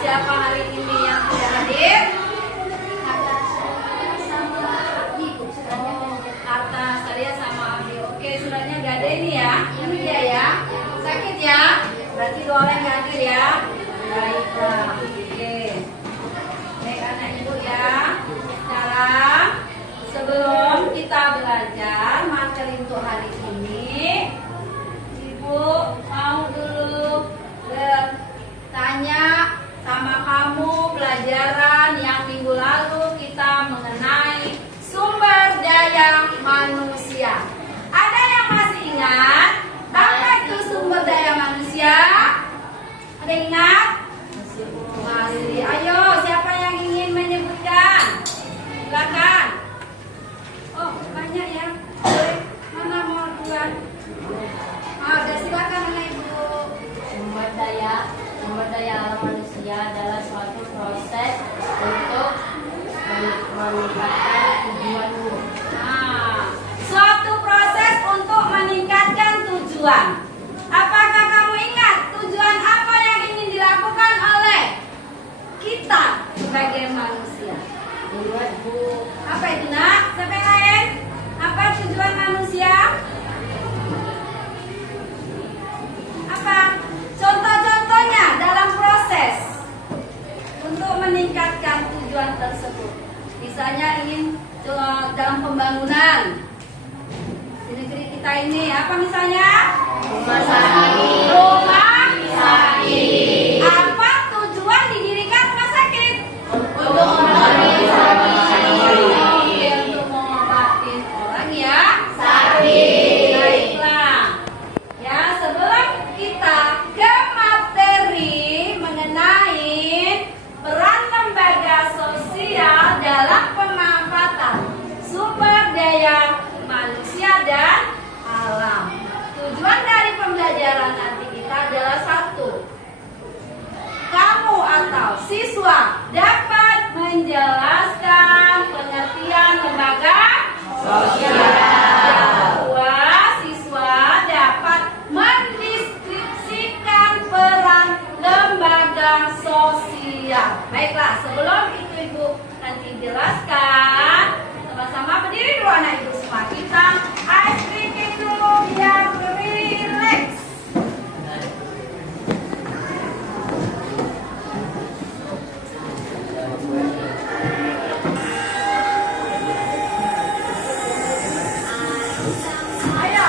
siapa hari ini yang tidak hadir? Karta saya sama Abi. Oke, suratnya gak ada ini ya. Ini dia ya. Sakit ya? Berarti 2 orang gak hadir ya. Baiklah. Oke. Baik anak ibu ya. Sekarang sebelum kita belajar materi untuk hari ini, ibu mau dulu bertanya sama kamu pelajaran yang minggu lalu kita mengenai sumber daya manusia. Ada yang masih ingat apa itu sumber daya manusia? Ada ingat? Masih. Ayo, siapa yang ingin menyebutkan? Silakan. Oh, banyak ya. Boleh. Mana mau duluan? Ada, silakan anak ibu. Sumber daya alam manusia adalah suatu proses untuk meningkatkan tujuanmu. Nah, suatu proses untuk meningkatkan tujuan. Apakah kamu ingat tujuan apa yang ingin dilakukan oleh kita sebagai manusia? Ingat Bu, Apa itu nak? Siapa yang lain? Apa tujuan manusia? Apa? Contoh-contohnya dalam proses untuk meningkatkan tujuan tersebut. Misalnya ingin dalam pembangunan di negeri kita ini, apa misalnya? rumah sakit. Rumah Sakit. Apa tujuan didirikan rumah sakit? Untuk mengobati Oke, untuk mengobati orang ya sakit. Baiklah. Ya, sebelum kita ke materi mengenai peran lembaga sosial dalam pemanfaatan sumber daya manusia dan alam. Tujuan dari pembelajaran nanti kita adalah satu. Kamu atau siswa dapat menjelaskan pengertian lembaga sosial. Kedua, siswa dapat mendeskripsikan peran lembaga sosial. Baiklah, sebelum itu ibu nanti jelaskan, sama-sama berdiri dulu anak ibu semua. Kita ice cream dulu biar relax. Ayo.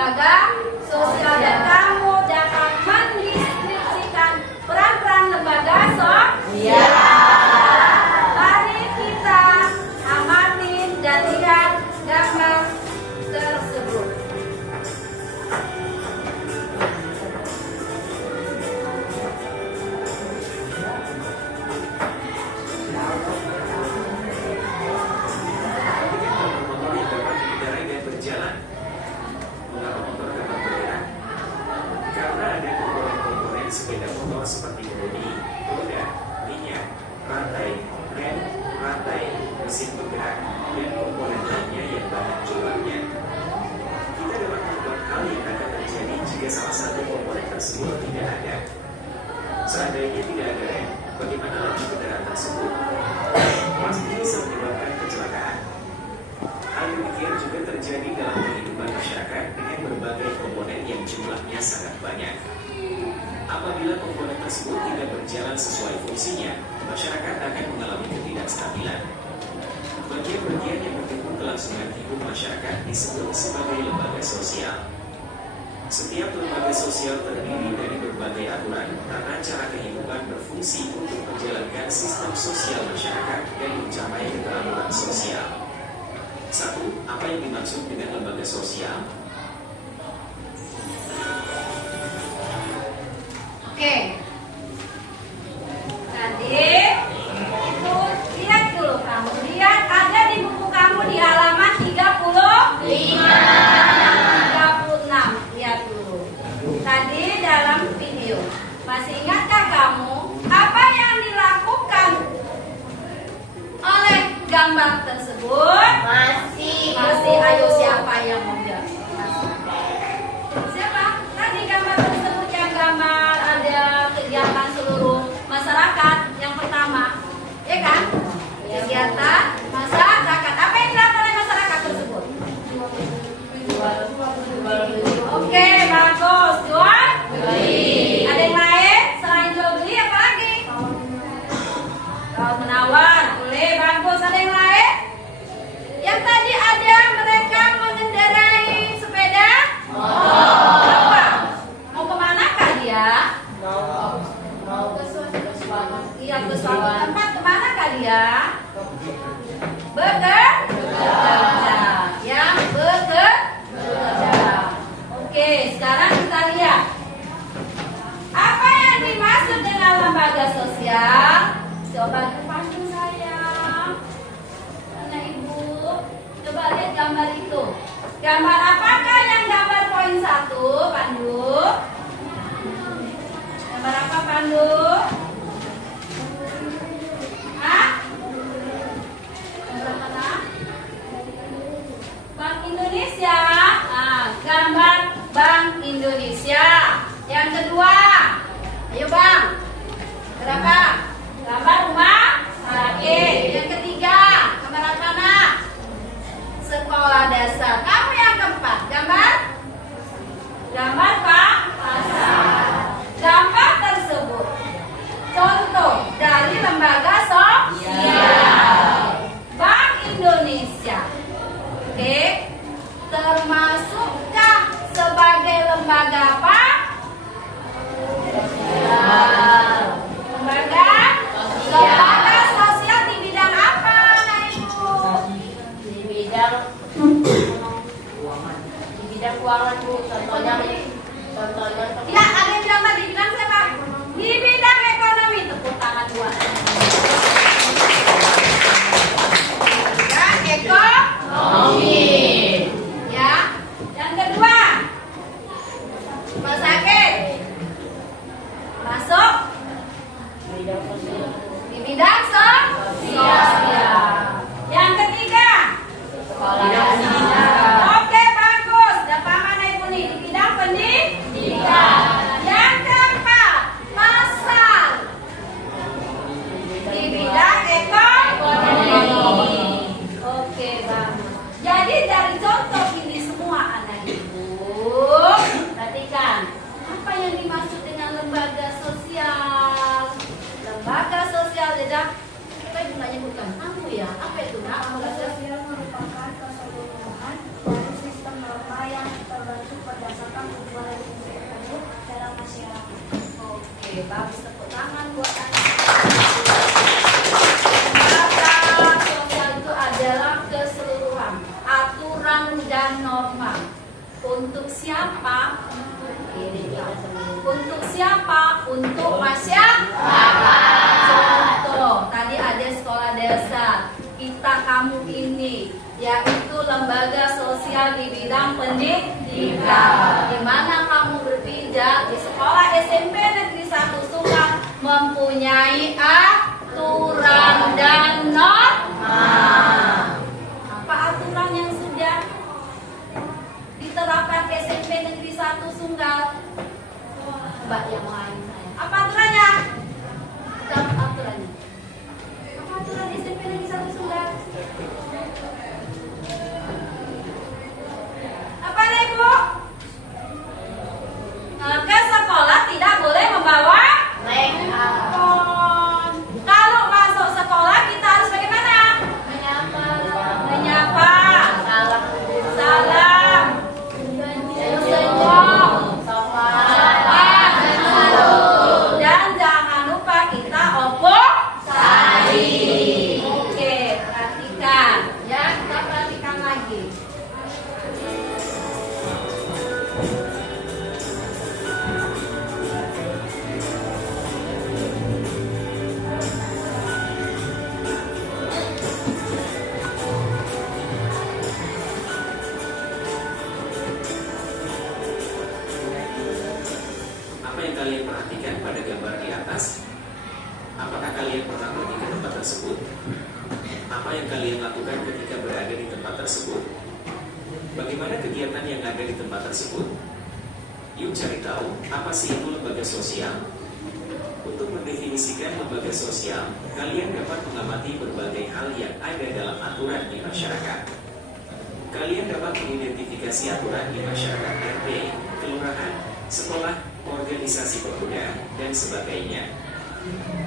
lembaga sosial dan kamu dapat mendeskripsikan peran-peran lembaga sosial. Mari kita amati dan lihat gambar tersebut. Sepeda motor seperti kemudi, roda, minyak, rantai, rem, rantai, mesin penggerak, dan komponen lainnya yang banyak jumlahnya. Kita dapat membuat hal yang akan terjadi jika salah satu komponen tersebut tidak ada. Seandainya tidak ada rem, bagaimana laju kendaraan tersebut? Pasti bisa menyebabkan kecelakaan. Hal demikian juga terjadi dalam kehidupan masyarakat dengan berbagai komponen yang jumlahnya sangat banyak. Apabila komponen tersebut tidak berjalan sesuai fungsinya, masyarakat akan mengalami ketidakstabilan. Bagian-bagian yang mendukung kelangsungan hidup masyarakat disebut sebagai lembaga sosial. Setiap lembaga sosial terdiri dari berbagai aturan, tata cara kehidupan berfungsi untuk menjalankan sistem sosial masyarakat dan mencapai keteraturan sosial. 1. Apa yang dimaksud dengan lembaga sosial? Oke. Tadi itu lihat dulu kamu. Lihat ada di buku kamu di halaman 35. 36. Lihat dulu. Tadi dalam video. Masih ingatkah kamu apa yang dilakukan oleh gambar tersebut? Masih. Ayo siapa yang mau jawab? Siapa? Tadi gambar tersebut yang gambar ada kegiatan seluruh masyarakat yang pertama, ya kan? Kegiatan masyarakat. Apa yang dilakukan oleh masyarakat tersebut? Oke, bagus. Jual beli. Ada yang lain selain jual beli apa lagi? Tawar menawar. Boleh, bagus. Ada yang lain? Yang tadi ada mereka mengendarai sepeda motor. Apa? Mau kemanakah dia? Mau ke suatu Iya, ke suatu tempat. Kemanakah dia? Bekerja. Yang bekerja. Oke, sekarang kita lihat apa yang dimaksud dengan lembaga sosial. Coba dipandu saya, anak ibu. Coba lihat gambar itu. Gambar apakah yang gambar poin 1, Pandu? Gambar apa, Pandu? Hah? Gambar mana? Bank Indonesia. Gambar Bank Indonesia. Yang kedua, ayo Bang. Berapa? Gambar rumah sakit. Yang ketiga, gambar apa nak? Sekolah dasar. Kamu yang keempat, gambar pasar. Gambar tersebut Oke, bagus, tepuk tangan buat anak. Lembaga sosial itu adalah keseluruhan aturan dan norma. Untuk siapa? Untuk siapa? Untuk masyarakat. Contoh, tadi ada sekolah dasar. Kita kamu ini, yaitu lembaga sosial di bidang pendidikan. Di mana kamu berpijak di sekolah SMP Negeri 1 Sunggal mempunyai aturan dan norma. Apa aturan yang sudah diterapkan SMP Negeri 1 Sunggal? Mbak yang lain saya. Apa aturannya? Apa aturannya? Apa aturan SMP Negeri 1 Sunggal? Apa nih Bu? Ke sekolah tidak boleh membawa handphone. Kalau masuk sekolah kita harus bagaimana? Menyapa. Salam. Senyum. Sopan. Dan jangan lupa kita opo sari. Oke, perhatikan ya, kita perhatikan lagi. Apa yang kalian perhatikan pada gambar di atas? Apakah kalian pernah pergi ke tempat tersebut? Apa yang kalian lakukan ketika berada di tempat tersebut? Bagaimana kegiatan yang ada di tempat tersebut? Yuk cari tahu, apa sih itu lembaga sosial? Untuk mendefinisikan lembaga sosial, kalian dapat mengamati berbagai hal yang ada dalam aturan di masyarakat. Kalian dapat mengidentifikasi aturan di masyarakat RT, kelurahan, sekolah, organisasi pemuda, dan sebagainya.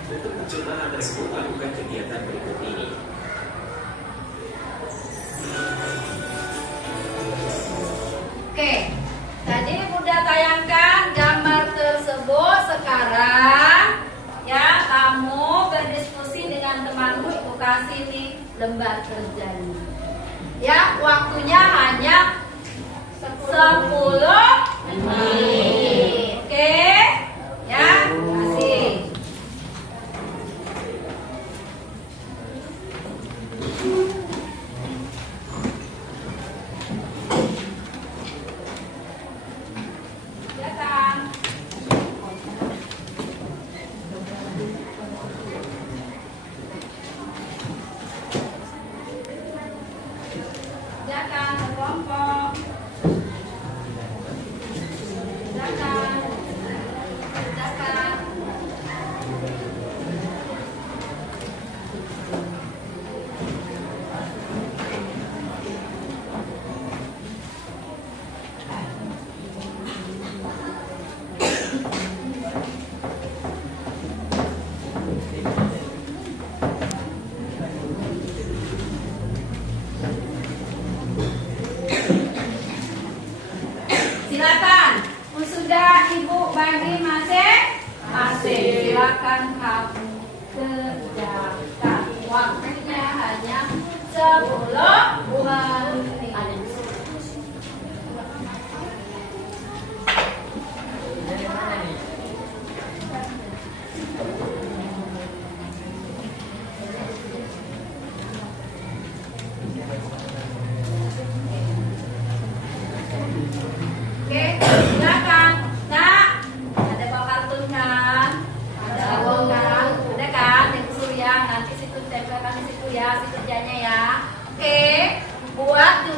Untuk mencoba hal tersebut, lakukan kegiatan berikut ini. Oke, tadi udah tayangkan gambar tersebut. Sekarang ya kamu berdiskusi dengan temanmu, ibu kasih nih lembar kerjanya. Ya, waktunya hanya 10 menit. Oke, ya, kasih. Ya kan? Silakan kelompok. Silakan. Silakan. Silakan. Sudah Ibu bagi masing-masing. Silakan kamu kerjakan. Waktunya hanya 10 menit. Oke, silakan. Nak, ada bawa kartun kan? Ada bawa kan? Ada kan? Yang Surya, nanti situ tempelkan di situ ya, si kerjanya ya. Oke, buat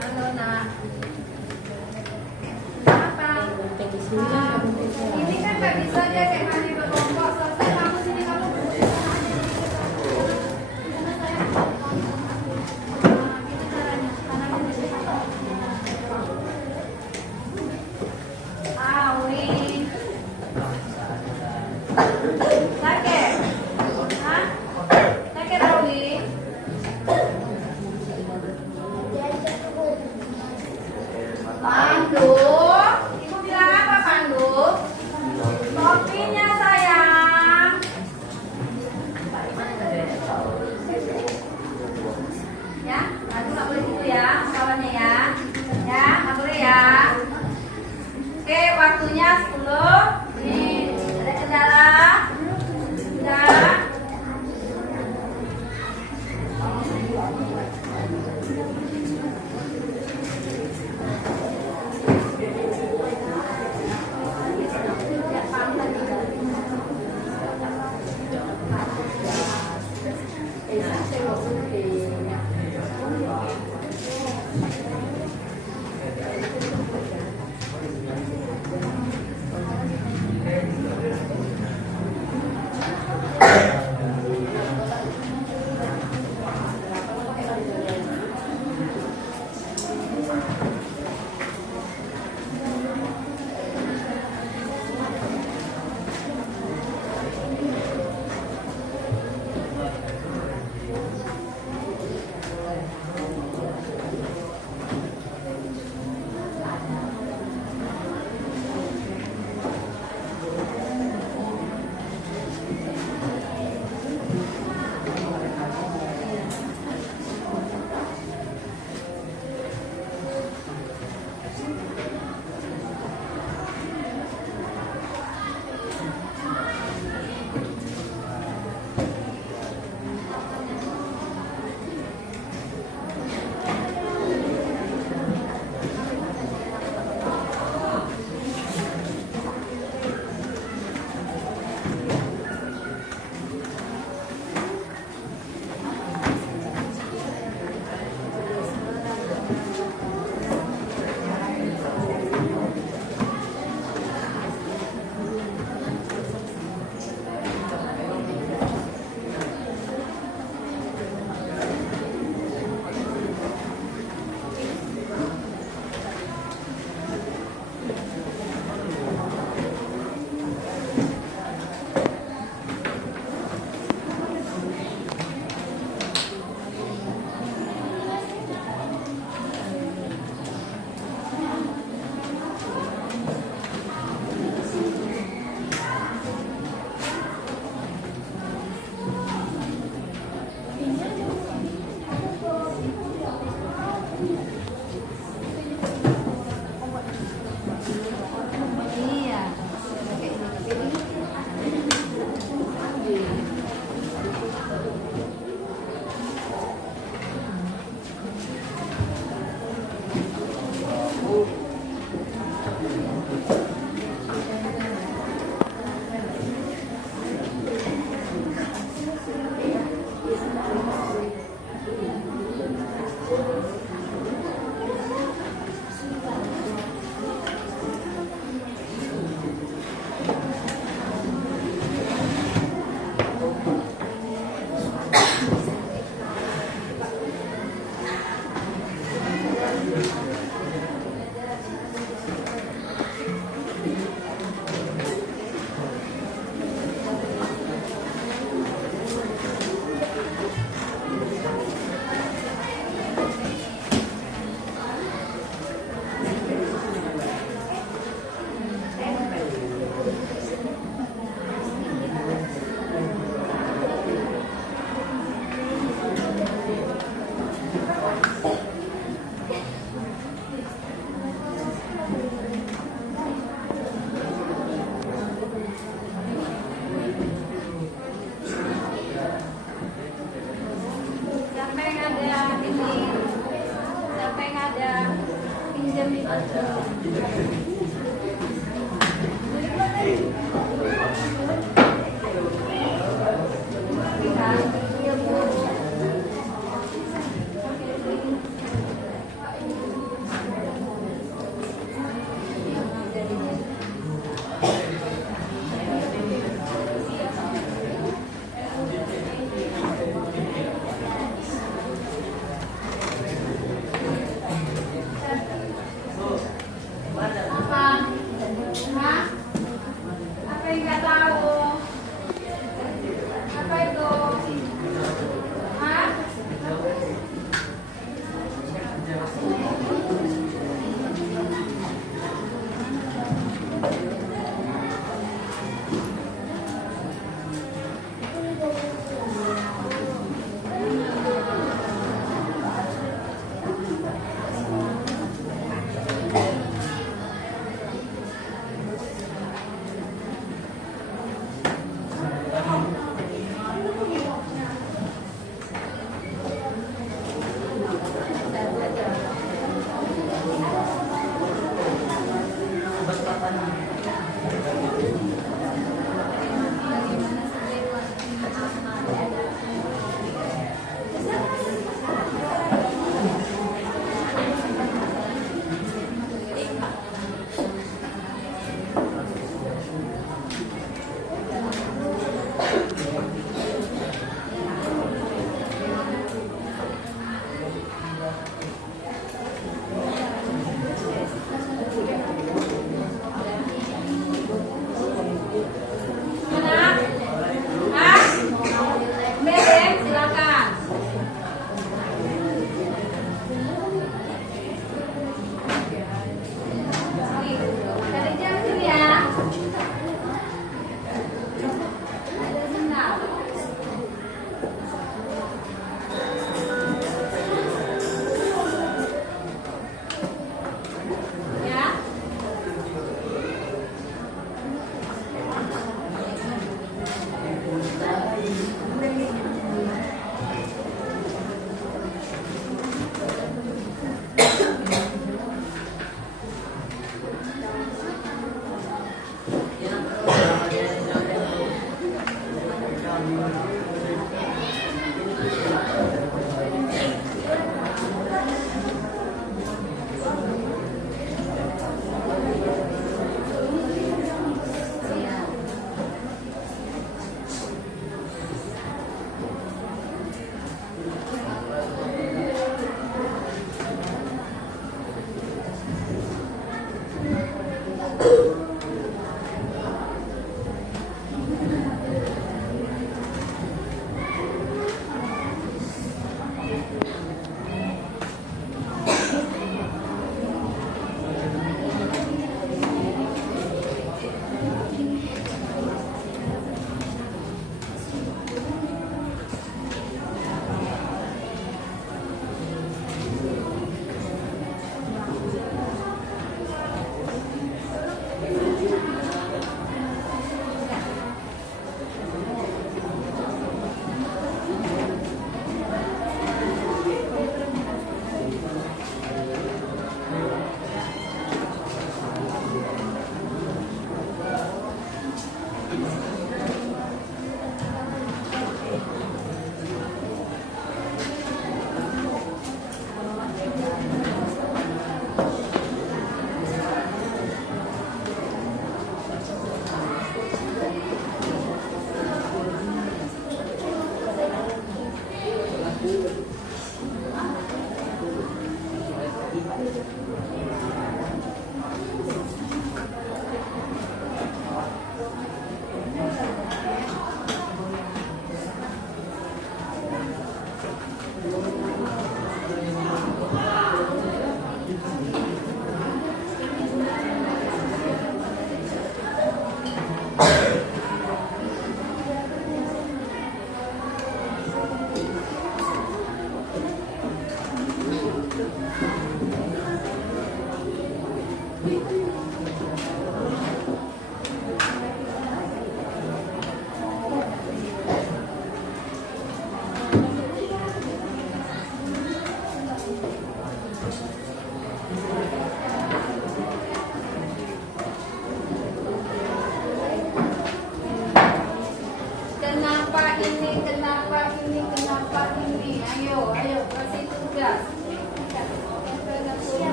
Halo nak. Apa? Ini kan nggak bisa dia kayak mandi berkelompok. Selesai kamu sini kamu berdiri sana aja di situ. Karena saya gini caranya. Tangannya di situ. Awi. Sakit? Hah? Sakit Awi? Pandu, ibu bilang apa Pandu?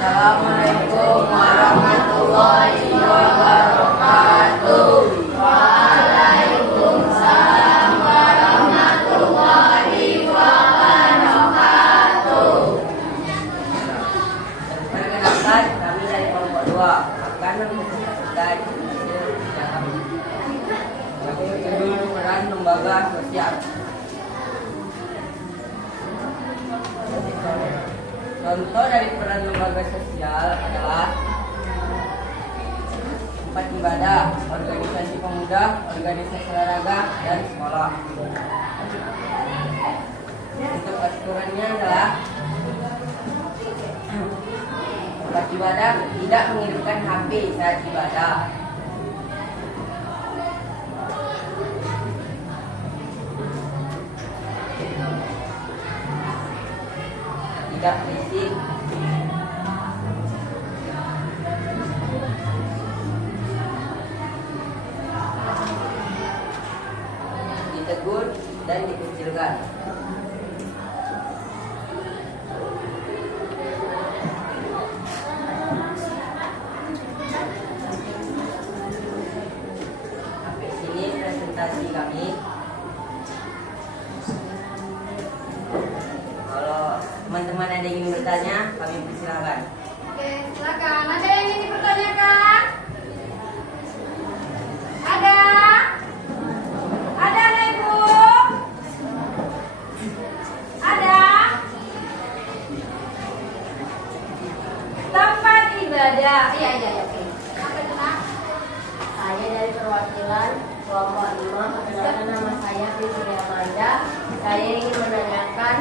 Assalamualaikum warahmatullahi wabarakatuh. Waalaikumsalam warahmatullahi wabarakatuh. Perkenalkan, kami dari kelompok 2 akan mempresentasikan judul peran lembaga sosial. Contoh dari peran lembaga sosial adalah tempat ibadah, organisasi pemuda, organisasi olahraga, dan sekolah. Untuk aturannya adalah tempat ibadah tidak menghidupkan HP saat ibadah. Tidak berisik. Ditegur dan dikucilkan. Sampai sini presentasi kami. Kalau teman-teman ada yang ingin bertanya, kami persilakan. Oke, silakan. Ada yang ingin dipertanyakan? Ada? Ada anak ibu? Ada? Tempat ibadah. Iya, oke. Apa itu, Nak? Saya dari perwakilan kelompok 5. Perkenalkan, nama saya Priscilla Amanda. Saya ingin menanyakan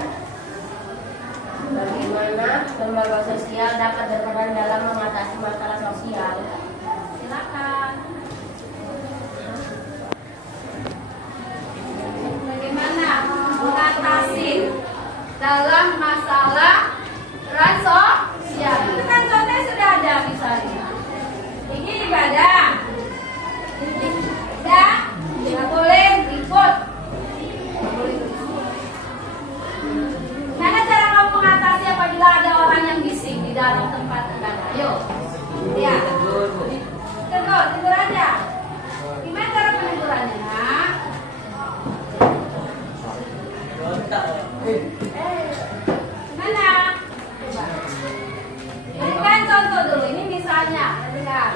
bagaimana lembaga sosial dapat berperan dalam mengatasi masalah sosial. Silakan. Bagaimana mengatasi dalam masalah peran sosial? Itu kan contohnya sudah ada misalnya. Ini ibadah. Dan tidak boleh ribut. Gimana cara kamu mengatasi apabila ada orang yang bising di dalam tempat ibadah? Ayo. Ya. Tidur aja. Gimana cara penegurannya, Nak? Gimana? Coba. Berikan contoh dulu. Ini misalnya, perhatikan.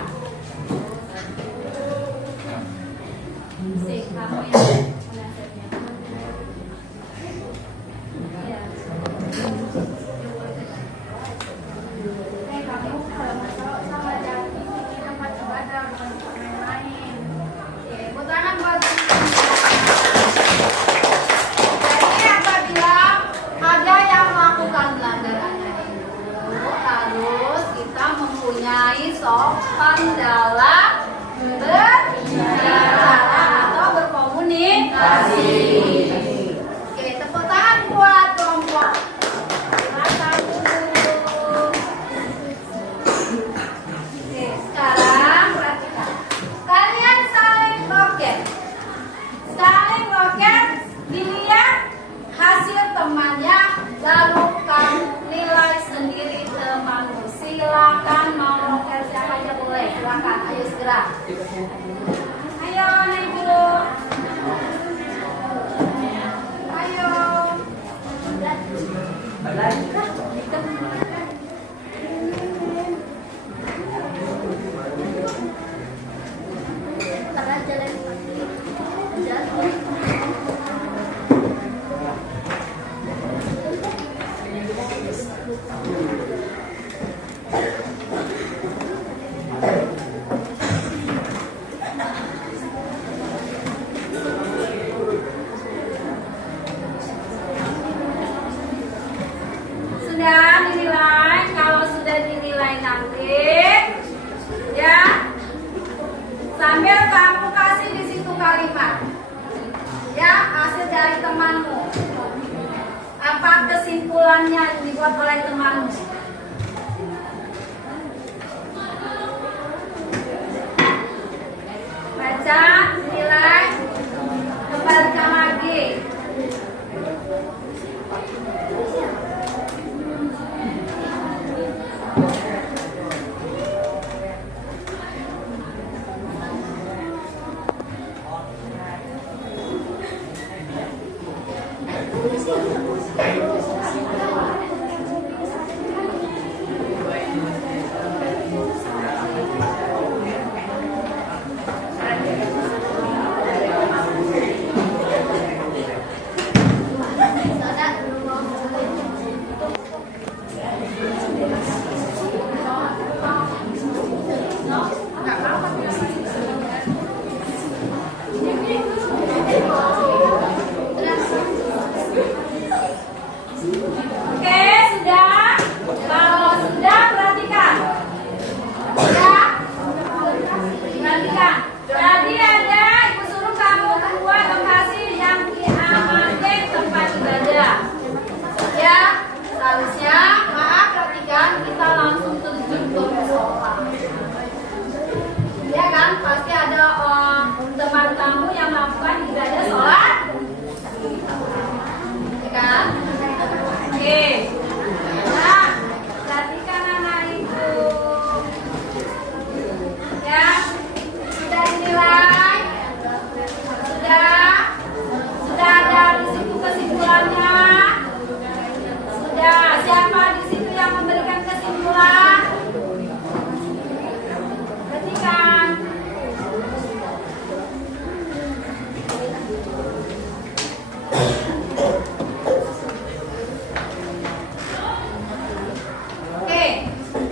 Sik, kamu yang menasihnya. Ya. Kamu kalau masalah sama jati di tempat ibadah bukan tempat main-main. Oke, buat anak bagus. Jadi apabila ada yang melakukan pelanggaran itu, harus kita mempunyai sopan dalam berbicara atau berkomunikasi. Oke, tepuk tangan buat kelompok. Silakan duduk. Oke, sekarang perhatikan. Kalian saling roket. Saling roket, dilihat hasil temannya, lalu kamu nilai sendiri temanmu. Silakan mau roket siapa aja boleh. Silakan, ayo segera. Ayo naik dulu. Ayo.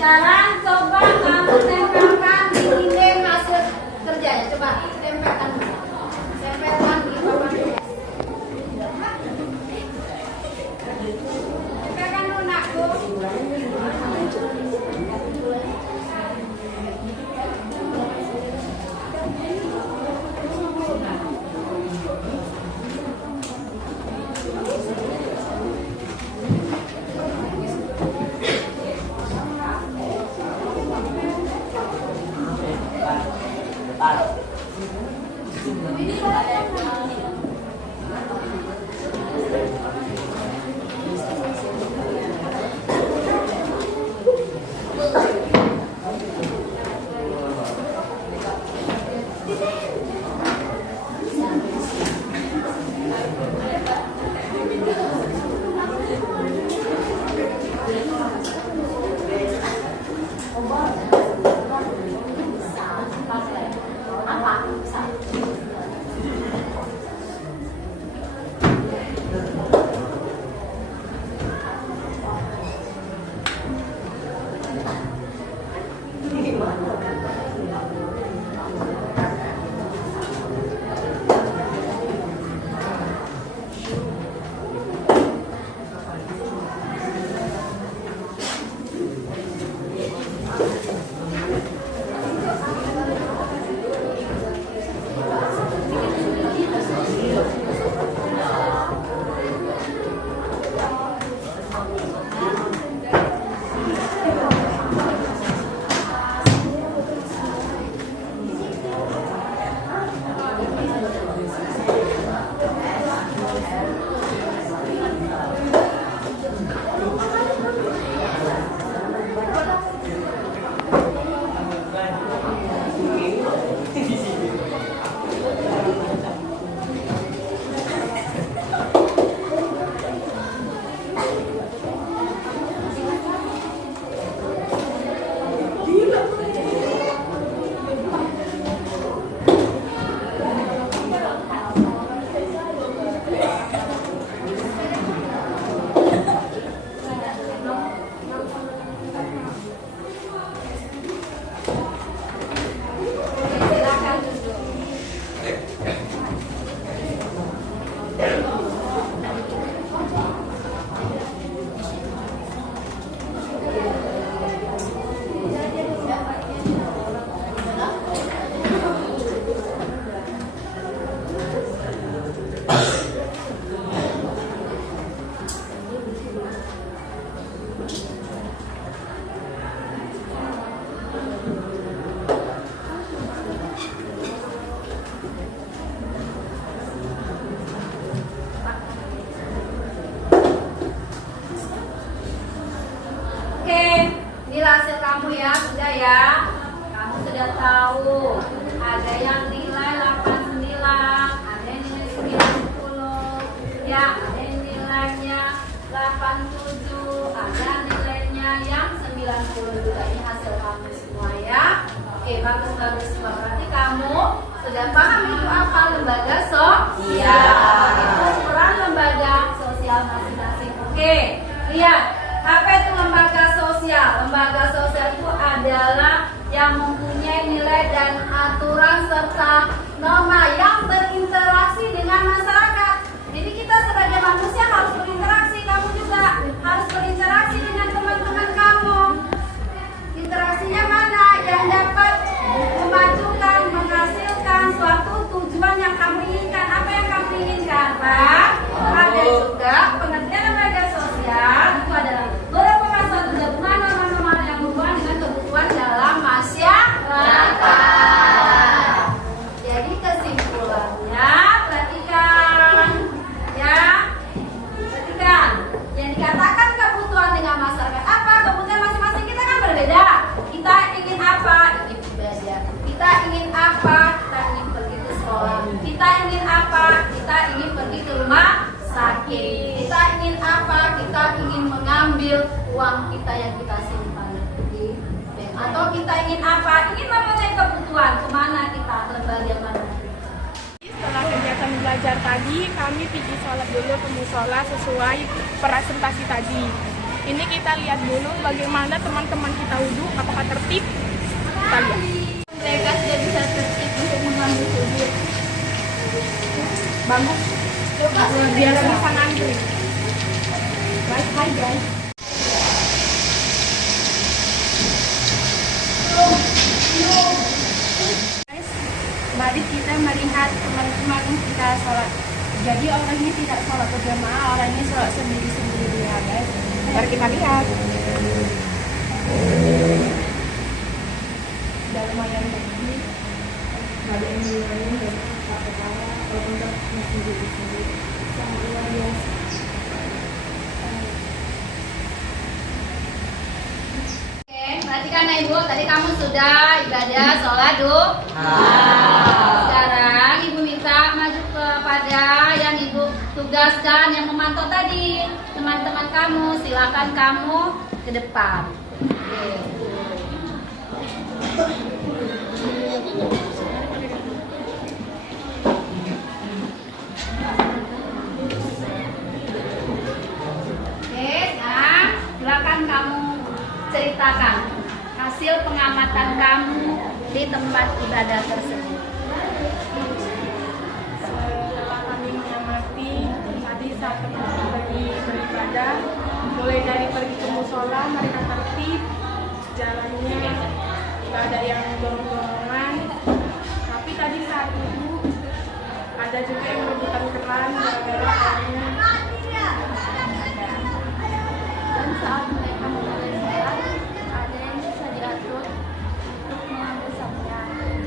Sekarang coba kamu tempelkan di dinding hasil kerjanya. Coba tempelkan dulu. Tempelkan di papan tulis. Tempelkan dulu nakku. Hasil kamu ya, sudah ya. Kamu sudah tahu ada yang nilai 89, ada yang nilai 90, ya, ada yang nilainya 87, ada nilainya yang 90 juga. Ini hasil kamu semua ya. Oke, bagus semua. Berarti kamu sudah paham itu apa lembaga sosial. Itu peran lembaga sosial masing-masing. Oke, lihat. Apa itu lembaga sosial? Lembaga sosial itu adalah yang mempunyai nilai dan aturan serta norma yang berinteraksi dengan masyarakat. Jadi kita sebagai manusia harus berinteraksi, kamu juga harus berinteraksi dengan teman-teman kamu. Interaksinya mana? Yang dapat memajukan, menghasilkan suatu tujuan yang kamu inginkan. Apa yang kamu inginkan, Pak? Ada juga pengertian lembaga sosial itu adalah merupakan suatu gabungan norma-norma yang berhubungan dengan kebutuhan dalam masyarakat. Jadi kesimpulannya, perhatikan ya, perhatikan yang dikatakan kebutuhan dengan masyarakat. Apa kebutuhan masing-masing kita kan berbeda. Kita ingin apa? Ingin belajar. Kita ingin apa? Kita ingin pergi ke sekolah. Kita ingin apa? Kita ingin pergi ke rumah sakit. Kita ingin apa? Kita ingin mengambil uang kita yang kita simpan di bank. Atau kita ingin apa? Ingin mempunyai kebutuhan. Kemana kita? Lembaga mana? Setelah kegiatan belajar tadi, kami pergi sholat dulu ke musola sesuai presentasi tadi. Ini kita lihat dulu bagaimana teman-teman kita wudhu, apakah tertib? Kita lihat. Mereka sudah bisa tertib untuk mengambil wudhu. Bagus. Coba biar bisa ngantri. Guys, hi guys. Guys, mari kita melihat teman-teman kita sholat. Jadi orangnya tidak sholat berjamaah, orangnya sholat sendiri-sendiri ya guys. Mari kita lihat. Udah lumayan bagus. Ada yang lumayan dan sampai bawah. Kalau untuk sendiri-sendiri sangat luar biasa. Oke, perhatikan ya Ibu, tadi kamu sudah ibadah sholat Sekarang Ibu minta maju kepada yang Ibu tugaskan yang memantau tadi. Teman-teman kamu, silakan kamu ke depan. Oke, sekarang silakan kamu ceritakan hasil pengamatan kamu di tempat ibadah tersebut. Setelah kami mengamati tadi saat teman-teman pergi beribadah, mulai dari pergi ke musola mereka tertib, jalannya nggak ada yang dorong-dorongan. Tapi tadi saat itu ada juga yang rebutan keran gara-gara airnya. Dan saat mereka mulai sholat, ada yang bisa diatur untuk mengambil sampean.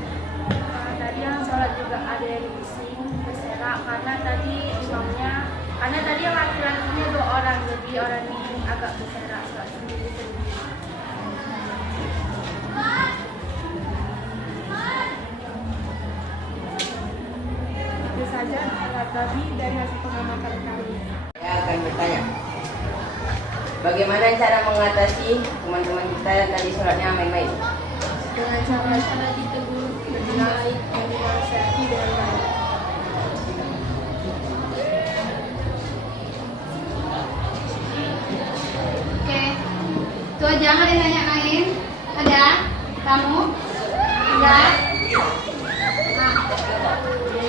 Tadi yang sholat juga ada yang bising, berserak karena tadi imamnya, karena tadi yang laki-lakinya 2 orang, jadi orang ini agak berserak sholat sendiri-sendiri. Itu saja tadi dari hasil pengamatan kami. Saya akan bertanya, bagaimana cara mengatasi teman-teman kita yang tadi sholatnya main-main? Dengan cara ditegur dengan baik dan dinasihati dengan baik. Oke, itu aja nggak ditanya-tanyain? Ada? Kamu? Enggak? Nah,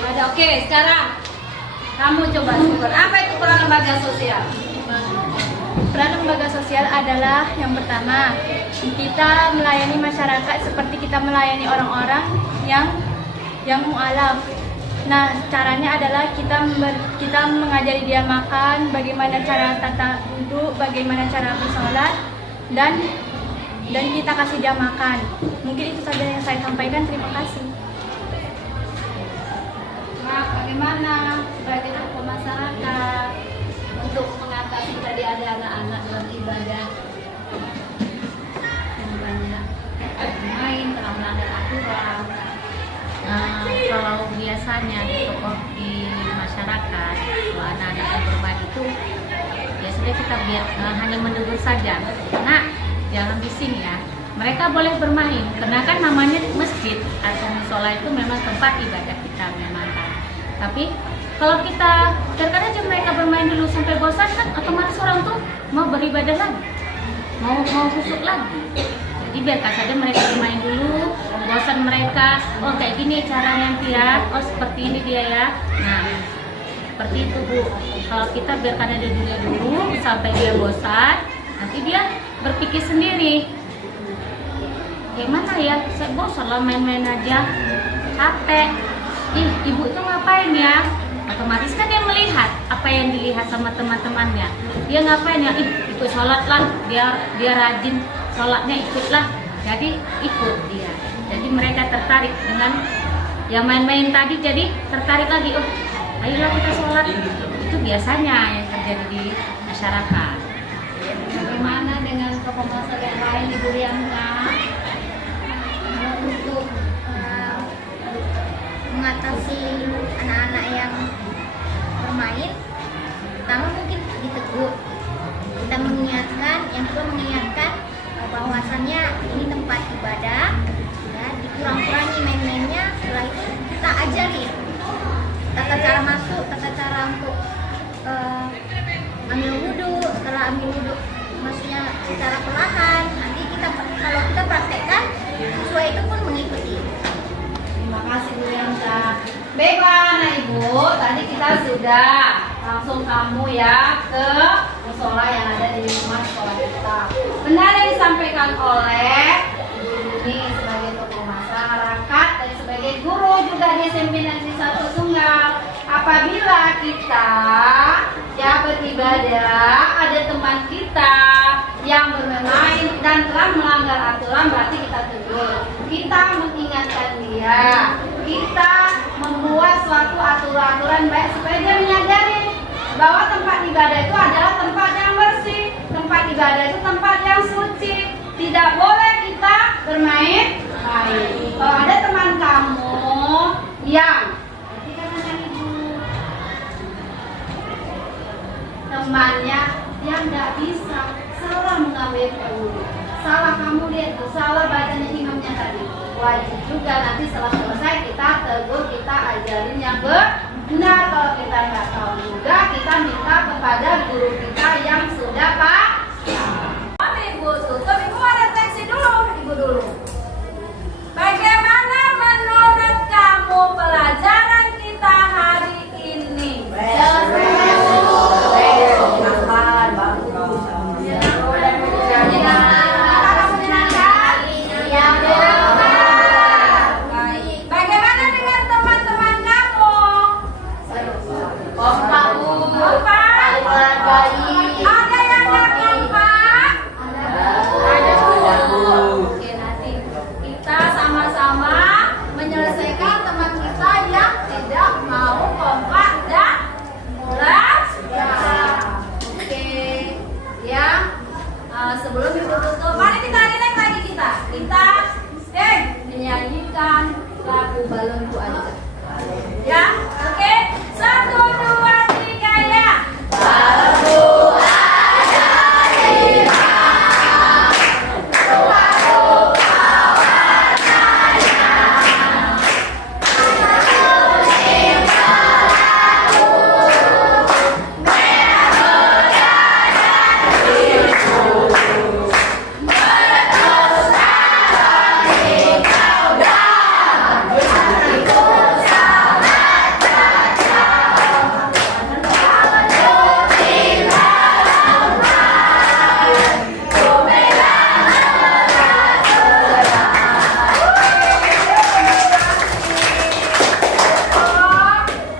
ada. Oke, sekarang kamu coba sebut apa itu peran lembaga sosial? Peran lembaga sosial adalah yang pertama, kita melayani masyarakat seperti kita melayani orang-orang yang mualaf. Nah, caranya adalah kita mengajari dia makan, bagaimana cara tata duduk, bagaimana cara bersolat, dan kita kasih dia makan. Mungkin itu saja yang saya sampaikan. Terima kasih. Nah, bagaimana sebagai tokoh masyarakat untuk mengatasi tadi ada anak-anak dalam ibadah yang banyak main, telah melanggar aturan? Kalau biasanya di tokoh di masyarakat, kalau anak-anak yang bermain itu ya sudah kita biar hanya menegur saja. Nah, jangan bising ya. Mereka boleh bermain karena kan namanya masjid atau musola itu memang tempat ibadah kita memang kan. Tapi kalau kita biarkan aja mereka bermain dulu sampai bosan kan otomatis orang tuh mau beribadah lagi, mau khusyuk lagi. Jadi biarkan saja mereka bermain dulu, bosan mereka, oh kayak gini cara nanti ya, oh seperti ini dia ya. Nah, seperti itu Bu. Kalau kita biarkan aja dia dulu sampai dia bosan, nanti dia berpikir sendiri. Gimana ya, saya bosan lah main-main aja, capek. Ih, ibu tuh ngapain ya? Otomatis kan dia melihat apa yang dilihat sama teman-temannya. Dia ngapain ya? Ikut sholat lah, dia rajin sholatnya ikutlah. Jadi ikut dia. Jadi mereka tertarik dengan yang main-main tadi, jadi tertarik lagi. Oh, ayolah kita sholat. Itu biasanya yang terjadi di masyarakat. Bagaimana dengan tokoh masyarakat yang lain, Ibu Rianka? Untuk mengatasi anak-anak yang bermain, pertama mungkin ditegur, kita mengingatkan, yang kedua mengingatkan bahwasannya ini tempat ibadah, ya, dikurang-kurangi main-mainnya. Setelah itu kita ajari tata cara masuk, tata cara untuk ambil wudhu, setelah ambil wudhu maksudnya secara perlahan. Nanti kita kalau kita praktekkan, siswa itu pun mengikuti. Terima kasih Bu Yansa. Baiklah anak ibu, tadi kita sudah langsung kamu ya ke musola yang ada di rumah sekolah kita. Benar yang disampaikan oleh Ibu ini sebagai tokoh masyarakat dan sebagai guru juga di SMP Negeri 1 Sunggal. Apabila kita ya beribadah, ada teman kita yang bermain dan telah melanggar aturan, berarti kita tegur. Kita mengingatkan dia. Kita membuat suatu aturan-aturan baik supaya dia menyadari bahwa tempat ibadah itu adalah tempat yang bersih, tempat ibadah itu tempat yang suci. Tidak boleh kita bermain-main. Kalau ada teman kamu yang temannya yang nggak bisa, salah mengambil ilmu, salah kamu lihat tuh, salah bacanya imamnya tadi, wajib juga nanti setelah selesai kita tegur, kita ajarin yang benar. Kalau kita nggak tahu juga, kita minta kepada guru kita yang sudah Ibu tutup, Ibu mau refleksi dulu, Ibu dulu. Bagaimana menurut kamu pelajaran kita hari ini? Bagaimana dengan teman-teman kamu? Kompak. Ada yang nggak kompak? Ada. Oke, nanti kita sama-sama menyelesaikan teman kita yang tidak mau kompak dan belajar. Oke, ya. Sebelum Ibu tutup, mari kita relax lagi kita menyanyikan lagu balonku aja. Ya, oke. 1, 2, 3 ya. Balonku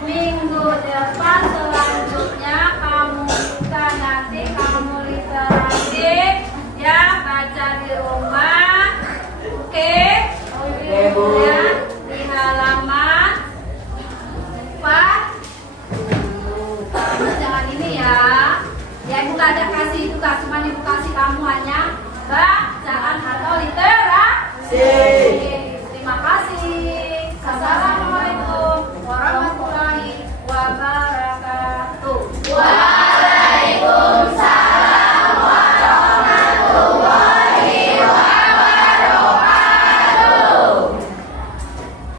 minggu depan selanjutnya kamu bisa nanti kamu literasi ya, baca di rumah. Oke? Ya.